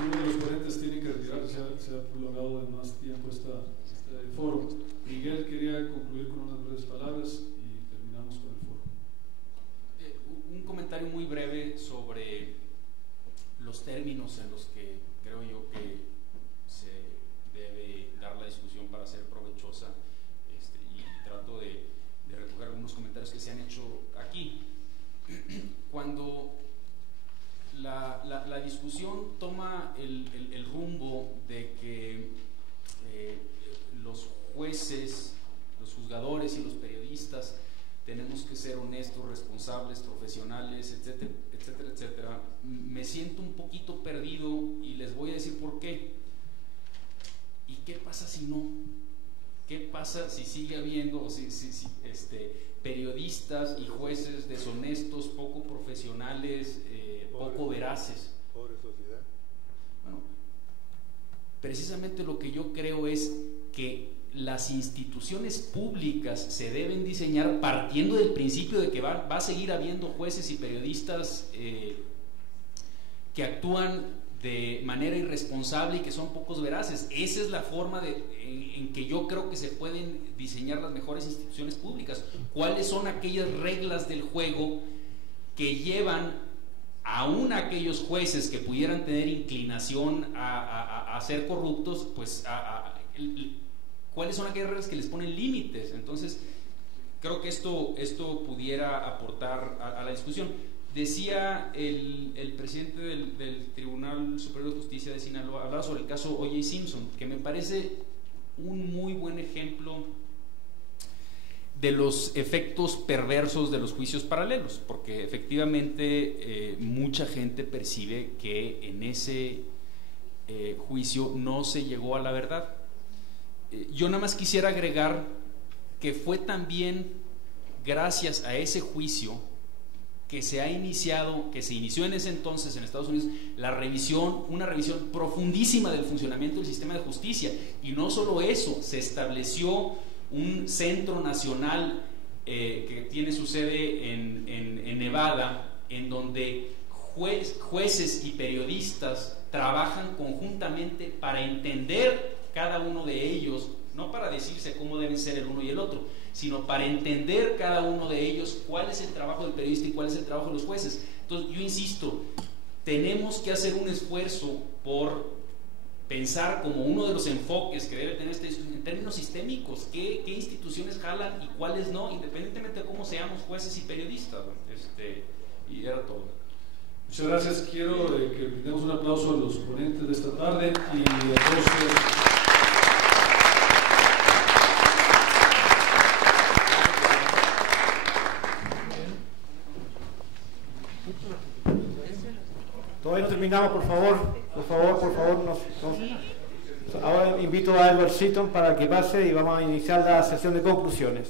uno de los ponentes tiene que retirarse, se ha prolongado de más tiempo este foro. Miguel quería concluir con unas breves palabras y terminamos con el foro. Un comentario muy breve sobre los términos en los que creo yo que se debe dar la discusión para ser provechosa, y trato de recoger algunos comentarios que se han hecho aquí. Cuando la discusión toma el rumbo de que los jueces, los juzgadores y los periodistas tenemos que ser honestos, responsables, profesionales, etcétera, etcétera, etcétera, me siento un poquito perdido y les voy a decir por qué. ¿Y qué pasa si no? ¿Qué pasa si sigue habiendo periodistas y jueces deshonestos, poco profesionales, poco veraces? Pobre sociedad. Bueno, precisamente lo que yo creo es que las instituciones públicas se deben diseñar partiendo del principio de que va a seguir habiendo jueces y periodistas que actúan de manera irresponsable y que son pocos veraces. Esa es la forma en que yo creo que se pueden diseñar las mejores instituciones públicas. ¿Cuáles son aquellas reglas del juego que llevan aún a aquellos jueces que pudieran tener inclinación a ser corruptos, pues cuáles son aquellas reglas que les ponen límites? Entonces creo que esto pudiera aportar a la discusión. Decía el presidente del Tribunal Superior de Justicia de Sinaloa, hablaba sobre el caso O.J. Simpson, que me parece un muy buen ejemplo de los efectos perversos de los juicios paralelos, porque efectivamente mucha gente percibe que en ese juicio no se llegó a la verdad. Yo nada más quisiera agregar que fue también gracias a ese juicio que se inició en ese entonces en Estados Unidos una revisión profundísima del funcionamiento del sistema de justicia. Y no solo eso, se estableció un centro nacional que tiene su sede en Nevada, en donde jueces y periodistas trabajan conjuntamente para entender cada uno de ellos, no para decirse cómo deben ser el uno y el otro, sino para entender cada uno de ellos cuál es el trabajo del periodista y cuál es el trabajo de los jueces. Entonces yo insisto, tenemos que hacer un esfuerzo por pensar como uno de los enfoques que debe tener en términos sistémicos, qué instituciones jalan y cuáles no, independientemente de cómo seamos jueces y periodistas. Y era todo. Muchas gracias. Quiero que brindemos un aplauso a los ponentes de esta tarde y a todos. Todavía no terminamos, por favor. Ahora invito a Edward Seaton para que pase y vamos a iniciar la sesión de conclusiones.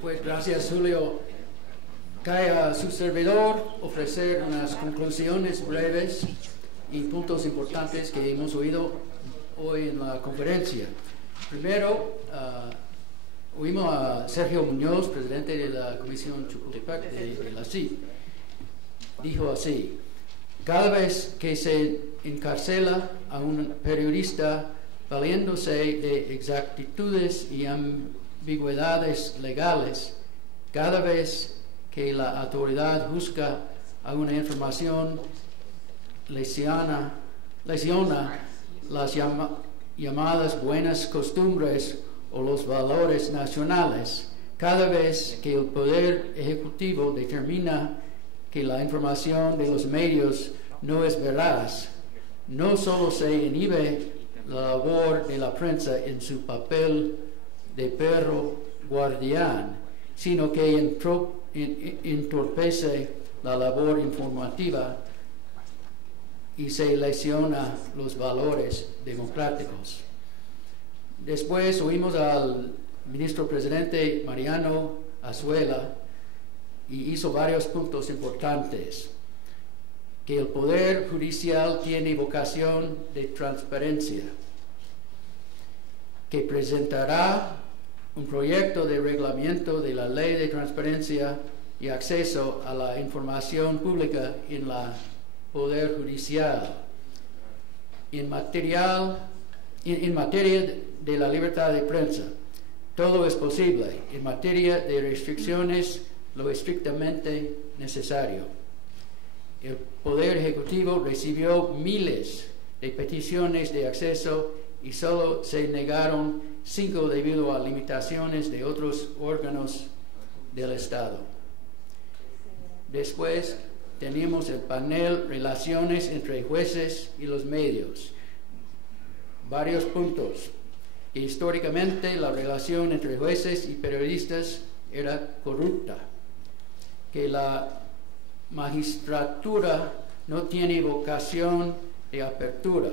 Pues gracias, Julio. Cae a su servidor ofrecer unas conclusiones breves y puntos importantes que hemos oído hoy en la conferencia. Primero, oímos a Sergio Muñoz, presidente de la Comisión Chapultepec de la CID. Dijo así: cada vez que se encarcela a un periodista valiéndose de exactitudes y ambigüedades legales, cada vez que la autoridad busca alguna información lesiona las llamadas buenas costumbres o los valores nacionales, cada vez que el Poder Ejecutivo determina que la información de los medios no es veraz, no solo se inhibe la labor de la prensa en su papel de perro guardián, sino que entorpece la labor informativa y se lesiona los valores democráticos. Después oímos al ministro presidente Mariano Azuela y hizo varios puntos importantes: que el Poder Judicial tiene vocación de transparencia, que presentará un proyecto de reglamento de la Ley de Transparencia y Acceso a la Información Pública en la Poder Judicial. En materia de la libertad de prensa, todo es posible. En materia de restricciones, lo estrictamente necesario. El Poder Ejecutivo recibió miles de peticiones de acceso y solo se negaron 5 debido a limitaciones de otros órganos del Estado. Después tenemos el panel Relaciones entre jueces y los medios. Varios puntos. Históricamente la relación entre jueces y periodistas era corrupta, que la magistratura no tiene vocación de apertura,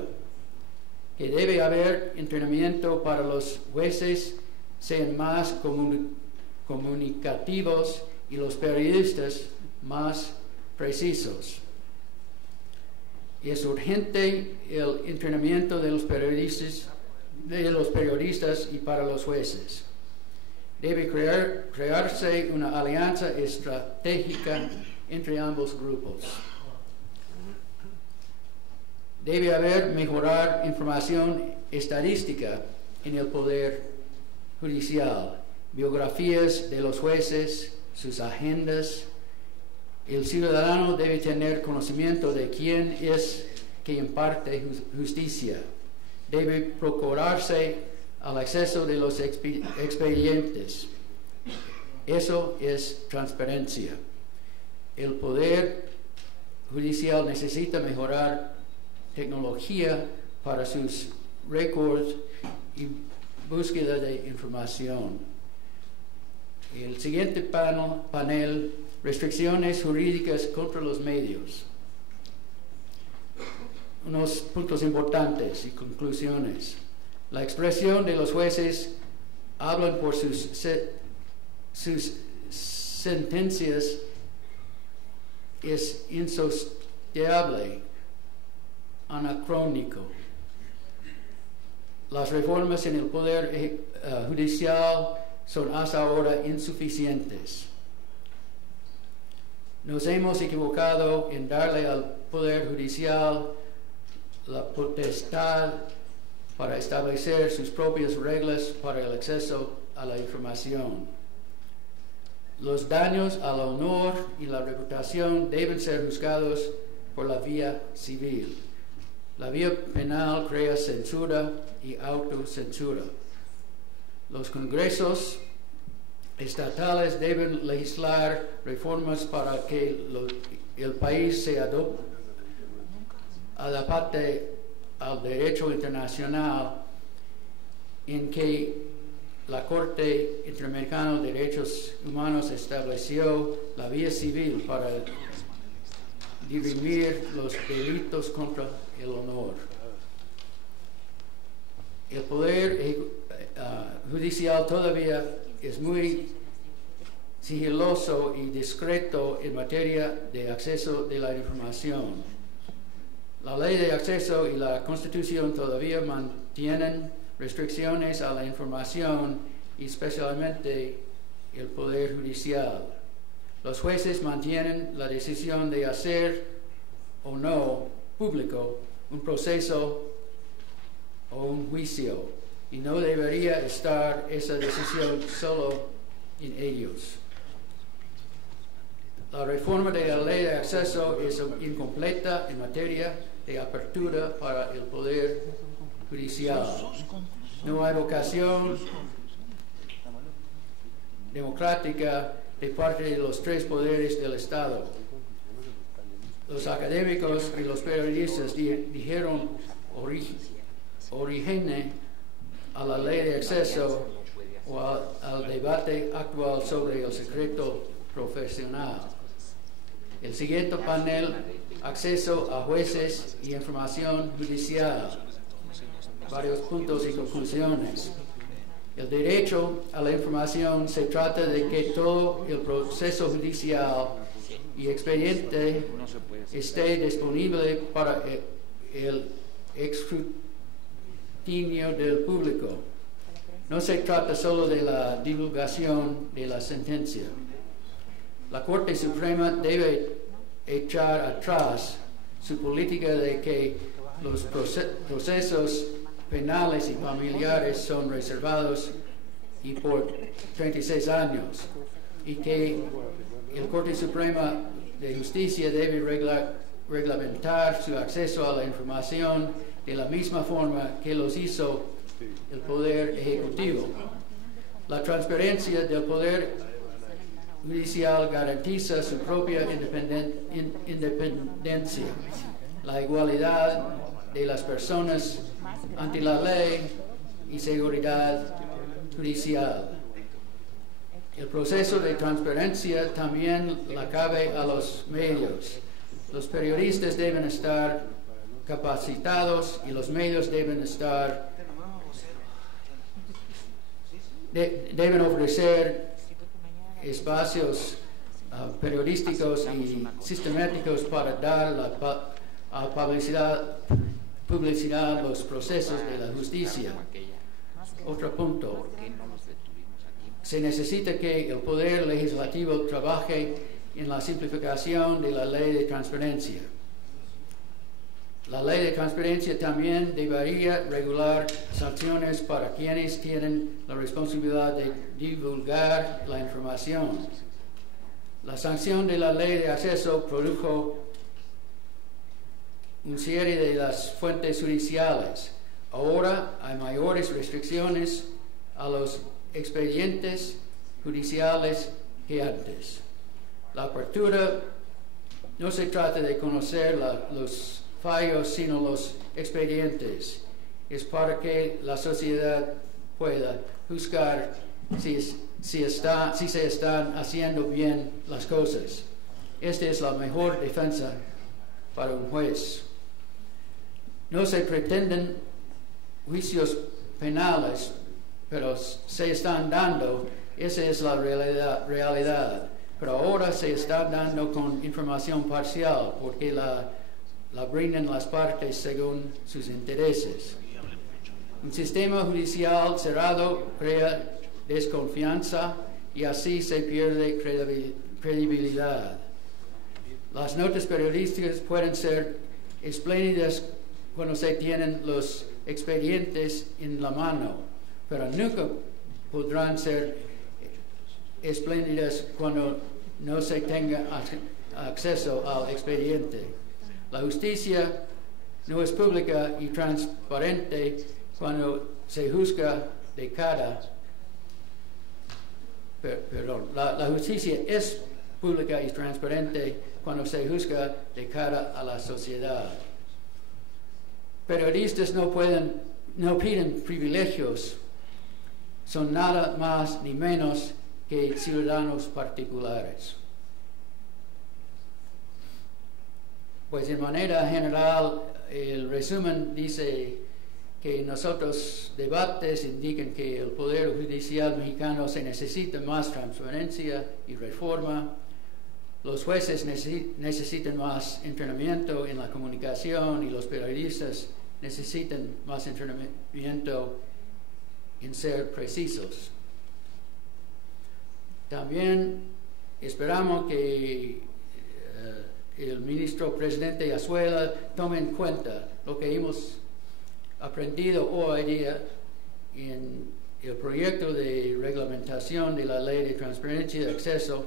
que debe haber entrenamiento para los jueces, sean más comunicativos y los periodistas más precisos. Es urgente el entrenamiento de los periodistas y para los jueces. Debe crearse una alianza estratégica entre ambos grupos. Debe haber mejorar información estadística en el Poder Judicial, biografías de los jueces, sus agendas. El ciudadano debe tener conocimiento de quién es que imparte justicia. Debe procurarse al acceso de los expedientes. Eso es transparencia. El Poder Judicial necesita mejorar tecnología para sus récords y búsqueda de información. El siguiente panel, restricciones jurídicas contra los medios. Unos puntos importantes y conclusiones. La expresión de los jueces hablan por sus sentencias es insostenible, anacrónico. Las reformas en el Poder Judicial son hasta ahora insuficientes. Nos hemos equivocado en darle al Poder Judicial la potestad para establecer sus propias reglas para el acceso a la información. Los daños al honor y la reputación deben ser juzgados por la vía civil. La vía penal crea censura y autocensura. Los congresos estatales deben legislar reformas para que el país se adapte al derecho internacional en que la Corte Interamericana de Derechos Humanos estableció la vía civil para dirimir los delitos contra el honor. El Poder Judicial todavía es muy sigiloso y discreto en materia de acceso de la información. La Ley de Acceso y la Constitución todavía mantienen restricciones a la información y especialmente el Poder Judicial. Los jueces mantienen la decisión de hacer o no público un proceso o un juicio y no debería estar esa decisión solo en ellos. La reforma de la Ley de Acceso es incompleta en materia de apertura para el Poder Judicial. No hay vocación democrática de parte de los 3 poderes del Estado. Los académicos y los periodistas dijeron origen a la ley de acceso o al debate actual sobre el secreto profesional. El siguiente panel, acceso a jueces y información judicial. Varios puntos y conclusiones. El derecho a la información se trata de que todo el proceso judicial y expediente esté disponible para el escrutinio del público. No se trata solo de la divulgación de la sentencia. La Corte Suprema debe echar atrás su política de que los procesos penales y familiares son reservados y por 36 años, y que el Corte Suprema de Justicia debe reglamentar su acceso a la información de la misma forma que los hizo el Poder Ejecutivo. La transparencia del Poder Judicial garantiza su propia independencia, la igualdad de las personas ante la ley y seguridad judicial. El proceso de transparencia también le cabe a los medios. Los periodistas deben estar capacitados y los medios deben ofrecer espacios periodísticos y sistemáticos para dar la publicidad a los procesos de la justicia. Otro punto. Se necesita que el Poder Legislativo trabaje en la simplificación de la ley de transparencia. La ley de transparencia también debería regular sanciones para quienes tienen la responsabilidad de divulgar la información. La sanción de la ley de acceso produjo una serie de las fuentes judiciales. Ahora hay mayores restricciones a los expedientes judiciales que antes. La apertura no se trata de conocer los fallos, sino los expedientes. Es para que la sociedad pueda juzgar si se están haciendo bien las cosas. Esta es la mejor defensa para un juez. No se pretenden juicios penales, pero se están dando. Esa es la realidad. Pero ahora se está dando con información parcial, porque la brindan las partes según sus intereses. Un sistema judicial cerrado crea desconfianza y así se pierde credibilidad. Las notas periodísticas pueden ser espléndidas cuando se tienen los expedientes en la mano, pero nunca podrán ser espléndidas cuando no se tenga acceso al expediente. La justicia no es pública y transparente cuando se juzga de cara. La justicia es pública y transparente cuando se juzga de cara a la sociedad. Periodistas no piden privilegios, son nada más ni menos que ciudadanos particulares. Pues de manera general, el resumen dice que nuestros debates indican que el Poder Judicial mexicano se necesita más transparencia y reforma. Los jueces necesitan más entrenamiento en la comunicación y los periodistas necesitan más entrenamiento en ser precisos. También esperamos que el ministro presidente Azuela tome en cuenta lo que hemos aprendido hoy día en el proyecto de reglamentación de la ley de transparencia de acceso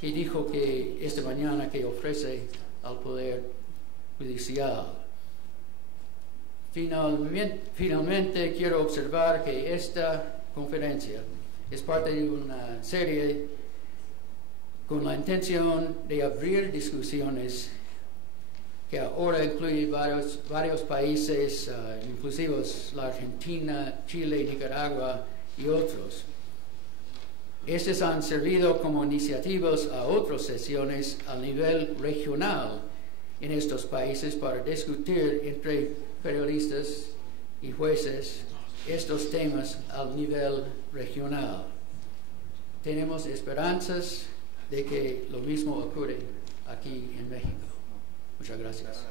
que dijo que esta mañana que ofrece al Poder Judicial. Finalmente quiero observar que esta conferencia es parte de una serie con la intención de abrir discusiones que ahora incluye varios países, inclusive la Argentina, Chile, Nicaragua y otros. Estas han servido como iniciativas a otras sesiones a nivel regional en estos países para discutir entre periodistas y jueces estos temas al nivel regional. Tenemos esperanzas de que lo mismo ocurre aquí en México. Muchas gracias.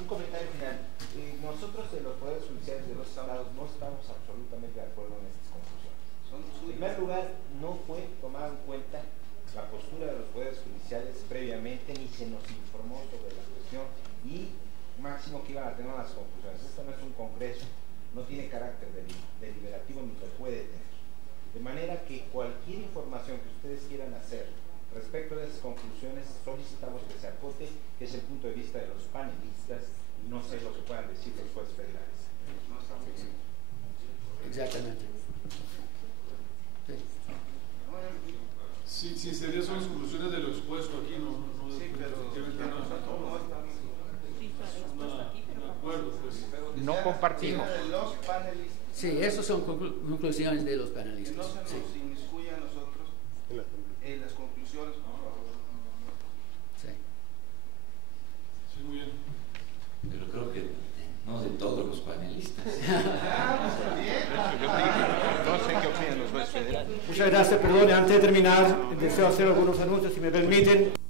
Un comentario. máximo que iban a tener las conclusiones. Esto no es un congreso, no tiene carácter deliberativo ni lo puede tener. De manera que cualquier información que ustedes quieran hacer respecto de esas conclusiones, solicitamos que se acote, que es el punto de vista de los panelistas, y no sé lo que puedan decir los jueces federales. Exactamente. Sí, sí, serían son las conclusiones de lo expuesto aquí, no sí, pero un acuerdo, pues. No compartimos. Los panelistas. Sí, esas son conclusiones de los panelistas. Que no se nos sí. inmiscuye a nosotros en las conclusiones, por favor. Sí. Sí, muy bien. Pero creo que no de todos los panelistas. No sé qué opinan los jueces federales. Muchas gracias, perdón, antes de terminar, deseo hacer algunos anuncios, si me permiten.